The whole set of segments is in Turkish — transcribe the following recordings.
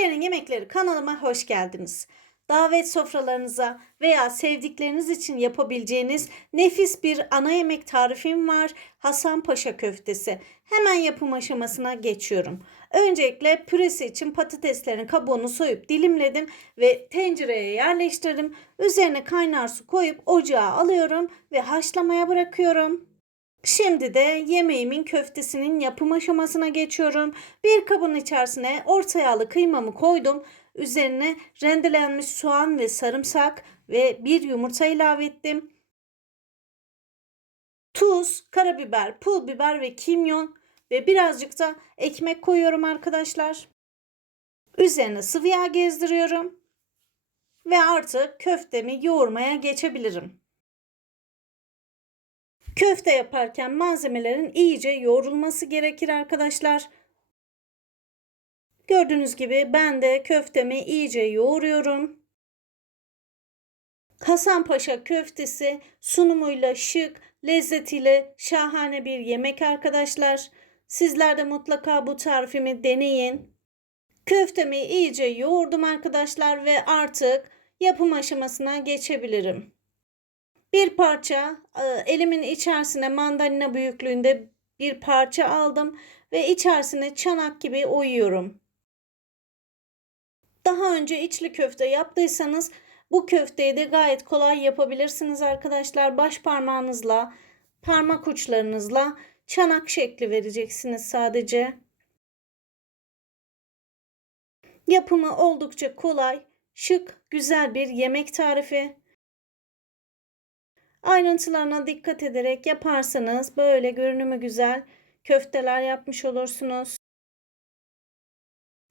Şile'nin Yemekleri kanalıma hoş geldiniz. Davet sofralarınıza veya sevdikleriniz için yapabileceğiniz nefis bir ana yemek tarifim var. Hasan Paşa köftesi. Hemen yapım aşamasına geçiyorum. Öncelikle püresi için patateslerin kabuğunu soyup dilimledim ve tencereye yerleştirdim. Üzerine kaynar su koyup ocağa alıyorum ve haşlamaya bırakıyorum. Şimdi de yemeğimin köftesinin yapım aşamasına geçiyorum. Bir kabın içerisine orta yağlı kıymamı koydum. Üzerine rendelenmiş soğan ve sarımsak ve bir yumurta ilave ettim. Tuz, karabiber, pul biber ve kimyon ve birazcık da ekmek koyuyorum arkadaşlar. Üzerine sıvı yağ gezdiriyorum. Ve artık köftemi yoğurmaya geçebilirim. Köfte yaparken malzemelerin iyice yoğrulması gerekir arkadaşlar. Gördüğünüz gibi ben de köftemi iyice yoğuruyorum. Hasanpaşa köftesi sunumuyla şık, lezzetiyle şahane bir yemek arkadaşlar. Sizler de mutlaka bu tarifimi deneyin. Köftemi iyice yoğurdum arkadaşlar ve artık yapım aşamasına geçebilirim. Bir parça e, elimin içerisine mandalina büyüklüğünde bir parça aldım ve içerisine çanak gibi oyuyorum. Daha önce içli köfte yaptıysanız bu köfteyi de gayet kolay yapabilirsiniz arkadaşlar. Baş parmağınızla, parmak uçlarınızla çanak şekli vereceksiniz sadece. Yapımı oldukça kolay, şık, güzel bir yemek tarifi. Ayrıntılarına dikkat ederek yaparsanız böyle görünümü güzel köfteler yapmış olursunuz.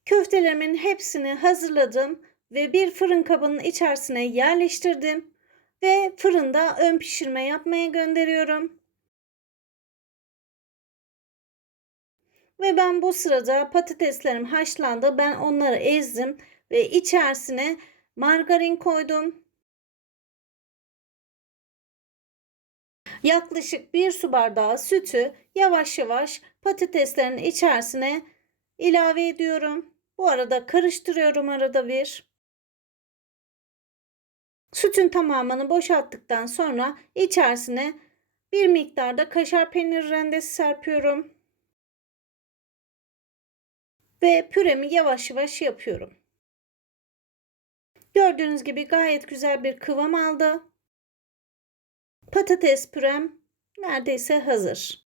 Köftelerimin hepsini hazırladım ve bir fırın kabının içerisine yerleştirdim ve fırında ön pişirme yapmaya gönderiyorum. Ve ben bu sırada patateslerim haşlandı. Ben onları ezdim ve içerisine margarin koydum. Yaklaşık bir su bardağı sütü yavaş yavaş patateslerin içerisine ilave ediyorum. Bu arada karıştırıyorum arada bir. Sütün tamamını boşalttıktan sonra içerisine bir miktarda kaşar peynir rendesi serpiyorum. Ve püremi yavaş yavaş yapıyorum. Gördüğünüz gibi gayet güzel bir kıvam aldı. Patates pürem neredeyse hazır.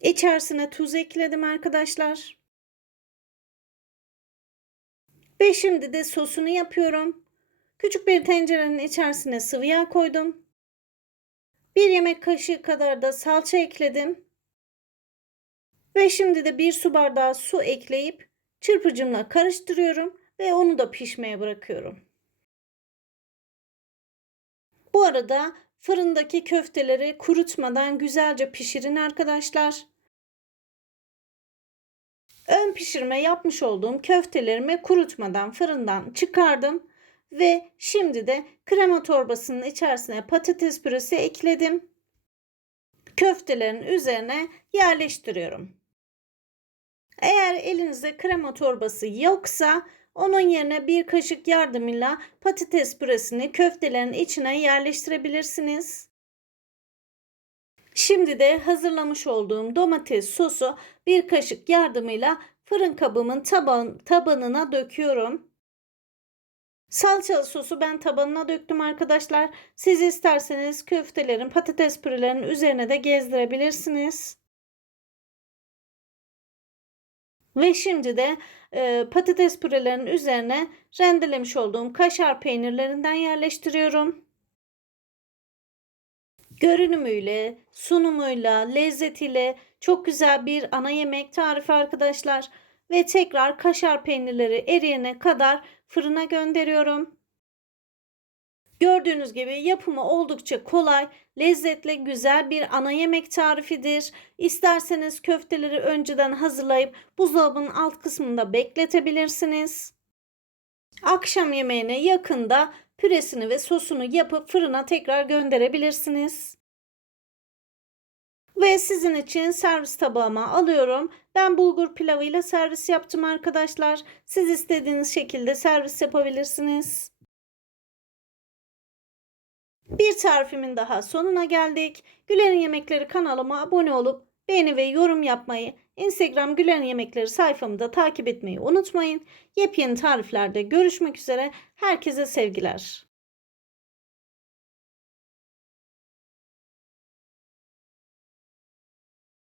İçerisine tuz ekledim arkadaşlar. Ve şimdi de sosunu yapıyorum. Küçük bir tencerenin içerisine sıvı yağ koydum. Bir yemek kaşığı kadar da salça ekledim. Ve şimdi de bir su bardağı su ekleyip çırpıcımla karıştırıyorum ve onu da pişmeye bırakıyorum. Bu arada fırındaki köfteleri kurutmadan güzelce pişirin arkadaşlar. Ön pişirme yapmış olduğum köftelerimi kurutmadan fırından çıkardım ve şimdi de krema torbasının içerisine patates püresi ekledim. Köftelerin üzerine yerleştiriyorum. Eğer elinizde krema torbası yoksa onun yerine bir kaşık yardımıyla patates püresini köftelerin içine yerleştirebilirsiniz. Şimdi de hazırlamış olduğum domates sosu bir kaşık yardımıyla fırın kabımın taban, tabanına döküyorum. Salçalı sosu ben tabanına döktüm arkadaşlar. Siz isterseniz köftelerin, patates pürelerinin üzerine de gezdirebilirsiniz. Ve şimdi de e, patates pürelerinin üzerine rendelemiş olduğum kaşar peynirlerinden yerleştiriyorum. Görünümüyle, sunumuyla, lezzetiyle çok güzel bir ana yemek tarifi arkadaşlar. Ve tekrar kaşar peynirleri eriyene kadar fırına gönderiyorum. Gördüğünüz gibi yapımı oldukça kolay, lezzetli, güzel bir ana yemek tarifidir. İsterseniz köfteleri önceden hazırlayıp buzdolabının alt kısmında bekletebilirsiniz. Akşam yemeğine yakında püresini ve sosunu yapıp fırına tekrar gönderebilirsiniz. Ve sizin için servis tabağıma alıyorum. Ben bulgur pilavıyla servis yaptım arkadaşlar. Siz istediğiniz şekilde servis yapabilirsiniz. Bir tarifimin daha sonuna geldik. Güler'in Yemekleri kanalıma abone olup beğeni ve yorum yapmayı, Instagram Güler'in Yemekleri sayfamı da takip etmeyi unutmayın. Yepyeni tariflerde görüşmek üzere. Herkese sevgiler.